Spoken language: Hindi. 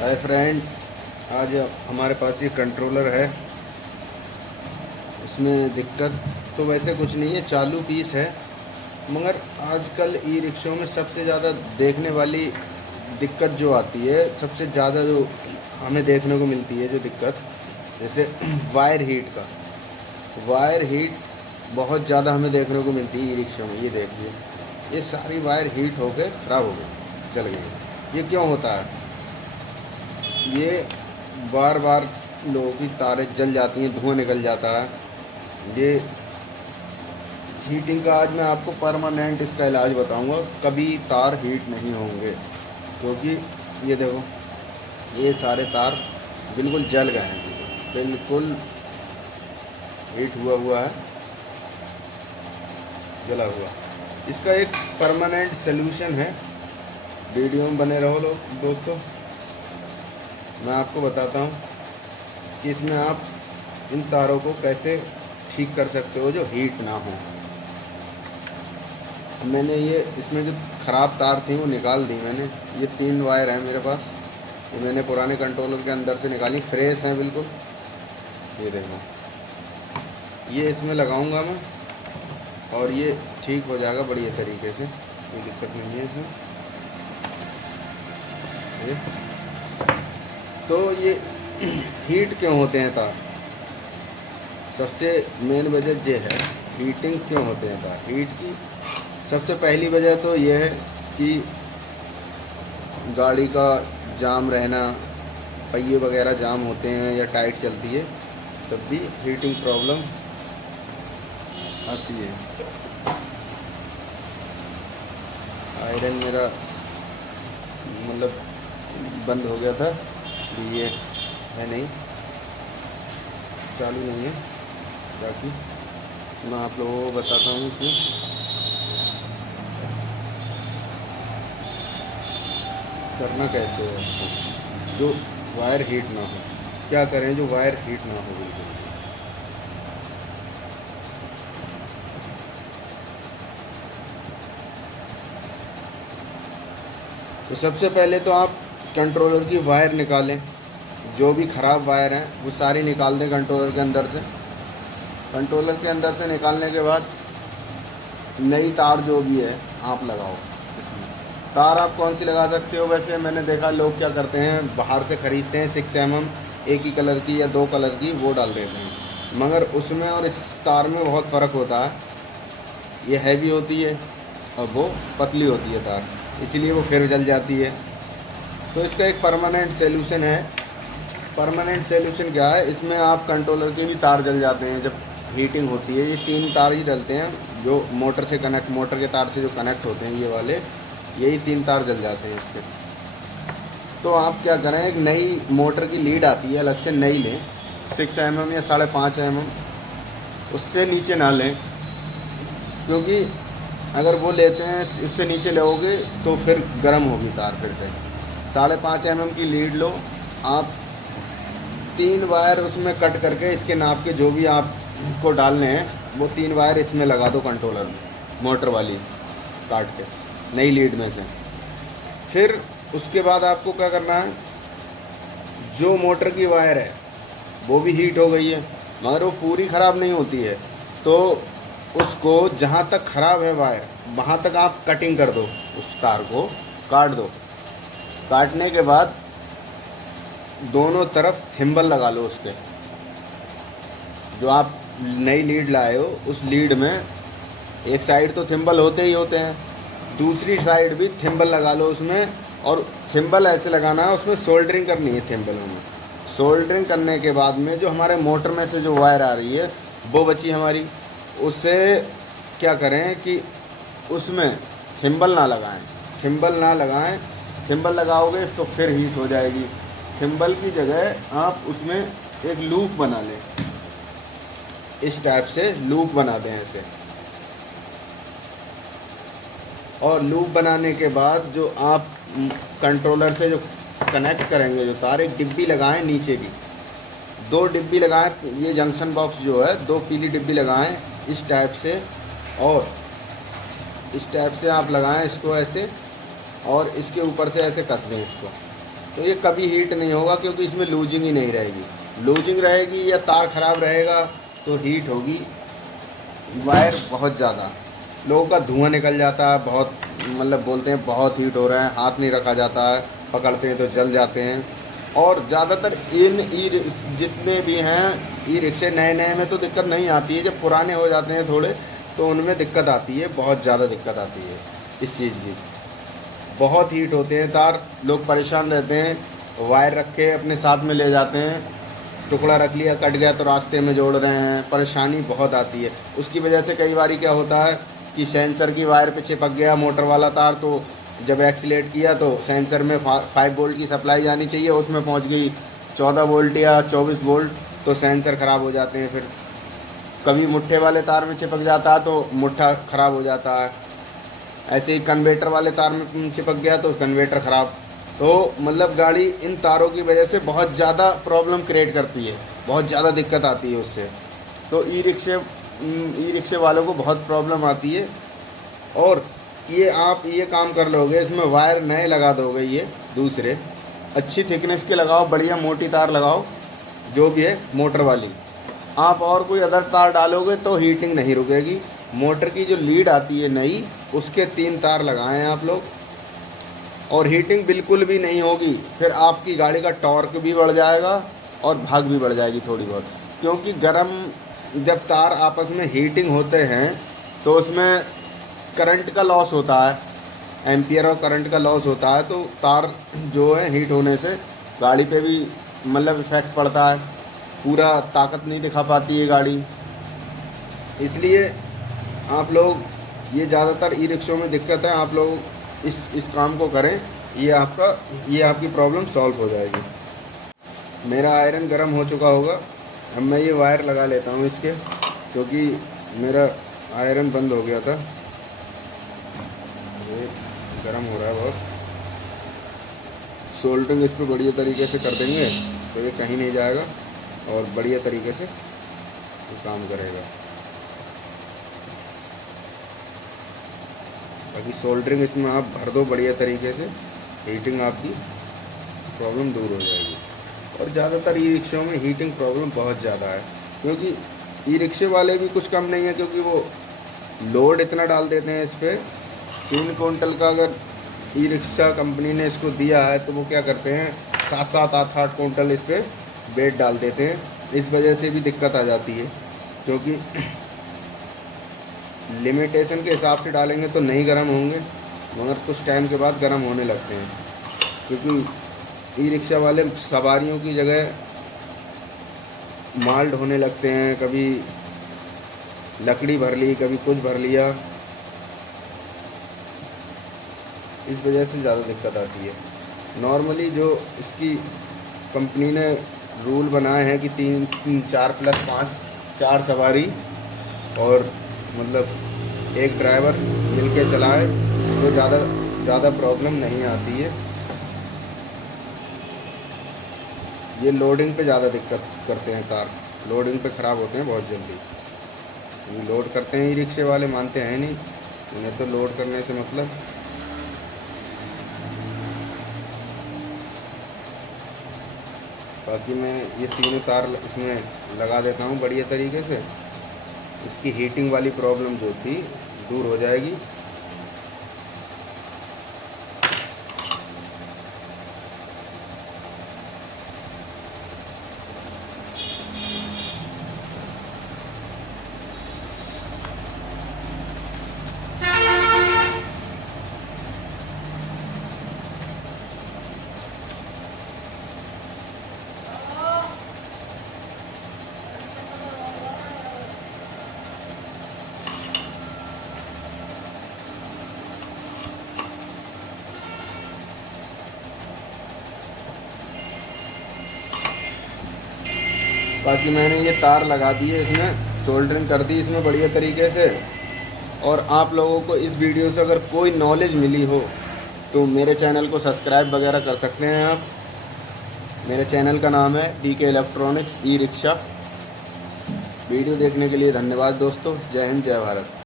हाय फ्रेंड्स, आज हमारे पास ये कंट्रोलर है। इसमें दिक्कत तो वैसे कुछ नहीं है, चालू पीस है। मगर आजकल ई रिक्शों में सबसे ज़्यादा देखने वाली दिक्कत जो आती है, सबसे ज़्यादा जो हमें देखने को मिलती है जो दिक्कत, जैसे वायर हीट का। वायर हीट बहुत ज़्यादा हमें देखने को मिलती है ई रिक्शों में। ये देखिए, ये सारी वायर हीट होकर ख़राब हो गई, जल गई। ये क्यों होता है? ये बार बार लोगों की तारें जल जाती हैं, धुआं निकल जाता है। ये हीटिंग का आज मैं आपको परमानेंट इसका इलाज बताऊंगा। कभी तार हीट नहीं होंगे, क्योंकि ये देखो, ये सारे तार बिल्कुल जल गए हैं, बिल्कुल हीट हुआ है, जला हुआ। इसका एक परमानेंट सल्यूशन है। वीडियो में बने रहो लोग दोस्तों, मैं आपको बताता हूँ कि इसमें आप इन तारों को कैसे ठीक कर सकते हो जो हीट ना हो। मैंने ये इसमें जो ख़राब तार थी वो निकाल दी मैंने। ये 3 वायर हैं मेरे पास, ये मैंने पुराने कंट्रोलर के अंदर से निकाली, फ्रेश हैं बिल्कुल। ये देखो, ये इसमें लगाऊंगा मैं और ये ठीक हो जाएगा बढ़िया तरीके से, कोई दिक्कत नहीं है इसमें। ये तो ये हीट क्यों होते हैं तार? सबसे मेन वजह ये है, हीटिंग क्यों होते हैं तार। हीट की सबसे पहली वजह तो ये है कि गाड़ी का जाम रहना, पहिए वगैरह जाम होते हैं या टाइट चलती है, तब भी हीटिंग प्रॉब्लम आती है। आयरन मेरा मतलब बंद हो गया था, ये है नहीं, चालू नहीं है। बाकी मैं आप लोगों को बताता हूँ इसमें करना कैसे है आपको, जो वायर हीट ना हो। क्या करें जो वायर हीट ना हो बिल्कुल। तो सबसे पहले तो आप कंट्रोलर की वायर निकालें, जो भी ख़राब वायर हैं वो सारी निकाल दें कंट्रोलर के अंदर से। कंट्रोलर के अंदर से निकालने के बाद नई तार जो भी है आप लगाओ। तार आप कौन सी लगा सकते हो? वैसे मैंने देखा लोग क्या करते हैं, बाहर से ख़रीदते हैं 6 mm एक ही कलर की या 2 कलर की, वो डाल देते हैं। मगर उसमें और इस तार में बहुत फ़र्क होता है। ये हैवी होती है और वो पतली होती है तार, इसीलिए वो फिर जल जाती है। तो इसका एक परमानेंट सॉल्यूशन है। परमानेंट सॉल्यूशन क्या है? इसमें आप कंट्रोलर के भी तार जल जाते हैं जब हीटिंग होती है। ये 3 तार ही डलते हैं जो मोटर से कनेक्ट, मोटर के तार से जो कनेक्ट होते हैं, ये वाले, यही 3 तार जल जाते हैं इसके। तो आप क्या करें, एक नई मोटर की लीड आती है, अलग से नई लें, 6 mm या 5.5 mm, उससे नीचे ना लें, क्योंकि अगर वो लेते हैं उससे नीचे लोगे तो फिर गर्म होगी तार फिर से। 5.5 mm की लीड लो आप, 3 वायर उसमें कट करके इसके नाप के जो भी आपको डालने हैं वो 3 वायर इसमें लगा दो कंट्रोलर में, मोटर वाली काट के नई लीड में से। फिर उसके बाद आपको क्या करना है, जो मोटर की वायर है वो भी हीट हो गई है मगर वो पूरी ख़राब नहीं होती है, तो उसको जहाँ तक ख़राब है वायर वहाँ तक आप कटिंग कर दो, उस तार को काट दो। काटने के बाद दोनों तरफ थिम्बल लगा लो उसके। जो आप नई लीड लाए हो उस लीड में एक साइड तो थिम्बल होते ही होते हैं, दूसरी साइड भी थिम्बल लगा लो उसमें। और थिम्बल ऐसे लगाना है, उसमें सोल्डरिंग करनी है थिम्बलों में। सोल्डरिंग करने के बाद में जो हमारे मोटर में से जो वायर आ रही है वो बची हमारी, उससे क्या करें कि उसमें थिम्बल ना लगाएं। थिम्बल ना लगाएं, थिम्बल लगाओगे तो फिर हीट हो जाएगी। थिम्बल की जगह आप उसमें एक लूप बना लें, इस टाइप से लूप बना दें ऐसे। और लूप बनाने के बाद जो आप कंट्रोलर से जो कनेक्ट करेंगे जो तार, एक डिब्बी लगाएं, नीचे भी 2 डिब्बी लगाएं। ये जंक्शन बॉक्स जो है 2 पीली डिब्बी लगाएं इस टाइप से, और इस टाइप से आप लगाएं इसको ऐसे, और इसके ऊपर से ऐसे कस दें इसको। तो ये कभी हीट नहीं होगा, क्योंकि इसमें लूजिंग ही नहीं रहेगी। लूजिंग रहेगी या तार ख़राब रहेगा तो हीट होगी वायर बहुत ज़्यादा। लोगों का धुआं निकल जाता है, बहुत मतलब बोलते हैं बहुत हीट हो रहा है, हाथ नहीं रखा जाता है, पकड़ते हैं तो जल जाते हैं। और ज़्यादातर इन जितने भी हैं ई रिक्शे नए नए में तो दिक्कत नहीं आती है, जब पुराने हो जाते हैं थोड़े तो उनमें दिक्कत आती है, बहुत ज़्यादा दिक्कत आती है इस चीज़ की। बहुत हीट होते हैं तार, लोग परेशान रहते हैं। वायर रख के अपने साथ में ले जाते हैं, टुकड़ा रख लिया, कट गया तो रास्ते में जोड़ रहे हैं, परेशानी बहुत आती है। उसकी वजह से कई बार क्या होता है कि सेंसर की वायर पे चिपक गया मोटर वाला तार, तो जब एक्सीलेट किया तो सेंसर में 5 वोल्ट की सप्लाई जानी चाहिए, उसमें पहुंच गई 14 वोल्ट या 24 वोल्ट, तो सेंसर ख़राब हो जाते हैं। फिर कभी मुट्ठे वाले तार में चिपक जाता है तो मुट्ठा ख़राब हो जाता है। ऐसे ही कन्वेटर वाले तार में चिपक गया तो कन्वेटर ख़राब। तो मतलब गाड़ी इन तारों की वजह से बहुत ज़्यादा प्रॉब्लम क्रिएट करती है, बहुत ज़्यादा दिक्कत आती है उससे। तो ई रिक्शे वालों को बहुत प्रॉब्लम आती है। और ये आप ये काम कर लोगे, इसमें वायर नए लगा दोगे, ये दूसरे अच्छी थिकनेस के लगाओ, बढ़िया मोटी तार लगाओ जो भी है मोटर वाली। आप और कोई अदर तार डालोगे तो हीटिंग नहीं रुकेगी। मोटर की जो लीड आती है नई, उसके 3 तार लगाएं आप लोग, और हीटिंग बिल्कुल भी नहीं होगी। फिर आपकी गाड़ी का टॉर्क भी बढ़ जाएगा और भाग भी बढ़ जाएगी थोड़ी बहुत, क्योंकि गर्म जब तार आपस में हीटिंग होते हैं तो उसमें करंट का लॉस होता है, एम्पियर और करंट का लॉस होता है। तो तार जो है हीट होने से गाड़ी पे भी मतलब इफ़ेक्ट पड़ता है, पूरा ताकत नहीं दिखा पाती है गाड़ी। इसलिए आप लोग, ये ज़्यादातर ई रिक्शों में दिक्कत है, आप लोग इस काम को करें, ये आपकी प्रॉब्लम सॉल्व हो जाएगी। मेरा आयरन गर्म हो चुका होगा, अब मैं ये वायर लगा लेता हूँ इसके, क्योंकि मेरा आयरन बंद हो गया था। ये गर्म हो रहा है बहुत। सोल्डरिंग इस पर बढ़िया तरीके से कर देंगे तो ये कहीं नहीं जाएगा और बढ़िया तरीके से काम करेगा। बाकी सोल्डरिंग इसमें आप भर दो बढ़िया तरीके से, हीटिंग आपकी प्रॉब्लम दूर हो जाएगी। और ज़्यादातर ई रिक्शों में हीटिंग प्रॉब्लम बहुत ज़्यादा है, क्योंकि ई रिक्शे वाले भी कुछ कम नहीं है, क्योंकि वो लोड इतना डाल देते हैं इस पर। 3 क्विंटल का अगर ई रिक्शा कंपनी ने इसको दिया है तो वो क्या करते हैं 7-7, 8-8 क्विंटल इस पर वेट डाल देते हैं। इस वजह से भी दिक्कत आ जाती है, क्योंकि लिमिटेशन के हिसाब से डालेंगे तो नहीं गर्म होंगे, मगर कुछ टाइम के बाद गर्म होने लगते हैं। क्योंकि ई रिक्शा वाले सवारियों की जगह माल ढोने लगते हैं, कभी लकड़ी भर ली, कभी कुछ भर लिया, इस वजह से ज़्यादा दिक्कत आती है। नॉर्मली जो इसकी कंपनी ने रूल बनाए हैं कि 4 + 5 4 सवारी और मतलब एक ड्राइवर मिलके चलाए तो ज़्यादा प्रॉब्लम नहीं आती है। ये लोडिंग पे ज़्यादा दिक्कत करते हैं, तार लोडिंग पे ख़राब होते हैं बहुत जल्दी। ये लोड करते हैं ई रिक्शे वाले, मानते हैं नहीं, उन्हें तो लोड करने से मतलब। बाकी मैं ये 3 तार इसमें लगा देता हूँ बढ़िया तरीके से, इसकी हीटिंग वाली प्रॉब्लम जो थी दूर हो जाएगी। बाकी मैंने ये तार लगा दी है, इसमें सोल्डरिंग कर दी इसमें बढ़िया तरीके से। और आप लोगों को इस वीडियो से अगर कोई नॉलेज मिली हो तो मेरे चैनल को सब्सक्राइब वगैरह कर सकते हैं आप। मेरे चैनल का नाम है DK electronics e rickshaw. Video देखने के लिए धन्यवाद दोस्तों। जय हिंद, जय भारत।